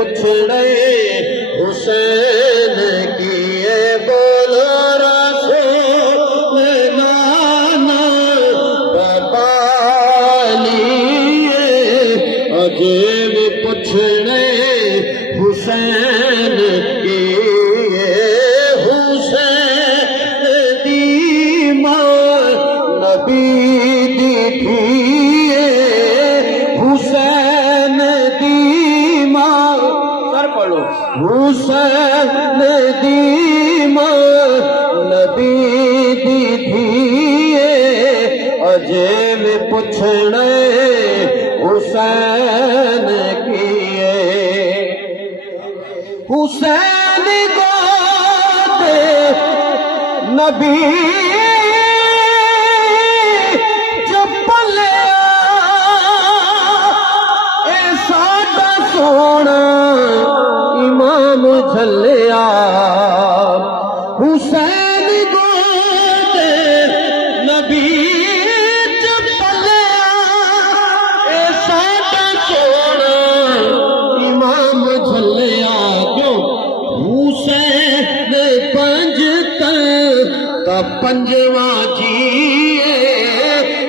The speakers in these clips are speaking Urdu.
پوچھنے حسین کیے بولو رسول نانا ببالیے عجیب پوچھنے حسین کیے حسین دی ماں نبی دی تھیے حسین دی ماں سر پڑھو حسین دی ماں نبی دی تھیے عجیب پوچھنے حسین کیے حسین گودے نبی چپلیا اے ساڈا سونا امام جھلیا حسین گودے نبی چپلیا اے ساڈا سونا امام جھلیا کیوں حسین پنج تا پنجواں جیے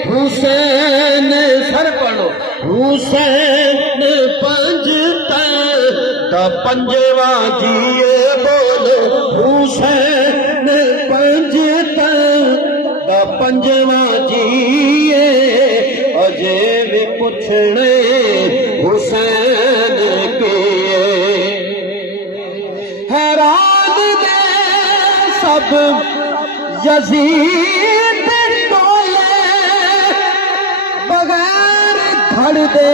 حسین سر پڑھو حسین پنج تا پنجواں جیے بولو حسین پنج تا پنجواں جیے عجیب پوچھنے حسین کیے حیران دے سب یزید ٹولے بغیر دھڑ دے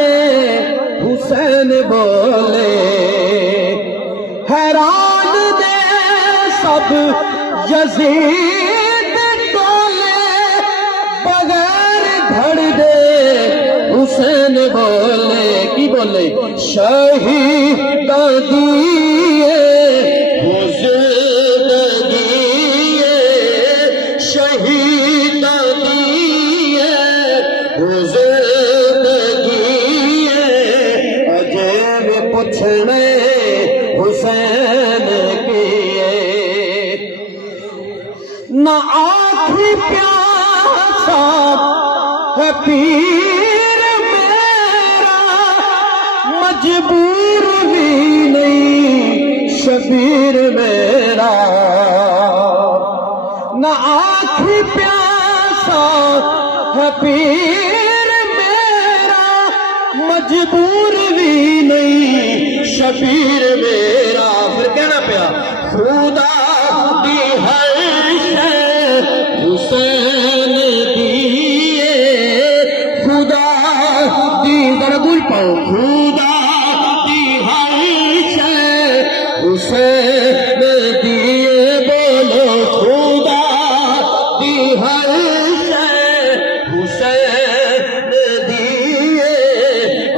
حسین بولے حیران دے سب یزید ٹولے بغیر دھڑ دے حسین بولے کی بولے شہیداں دیے شہیداں دیے زندگی عجیب پوچھنے حسین کیے نہ آنکھ پیاسا ہے پیر میرا مجبور بھی نہیں شبیر میرا نہ آنکھ پیاسا ہے پیر میرا مجبور بھی نہیں شبیر میرا پھر کہنا پیا خدا دی ہر شے حسین دیے خدا دی ذرا بول پاؤ خدا دی ہر شے حسین دیے بولو خدا ہر شے حسین دیے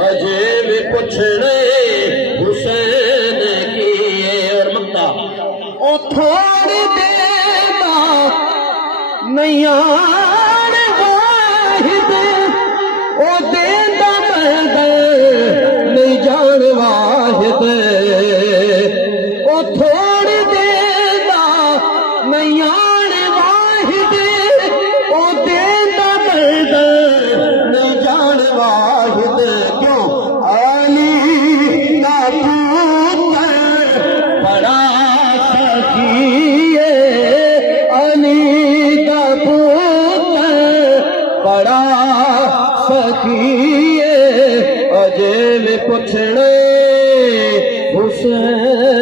عجیب پوچھنے حسین کیے اور مکتا او تھوڑی دینا نہیں آن واحد او دینا مرد نہیں جان واحد او تھوڑی دینا نہیں آن واحد او دینا مرد نہیں جان واحد کیوں علی کا پتر بڑا سخی ہے علی کا پتر بڑا سخی ہے عجیب پوچھنے حسین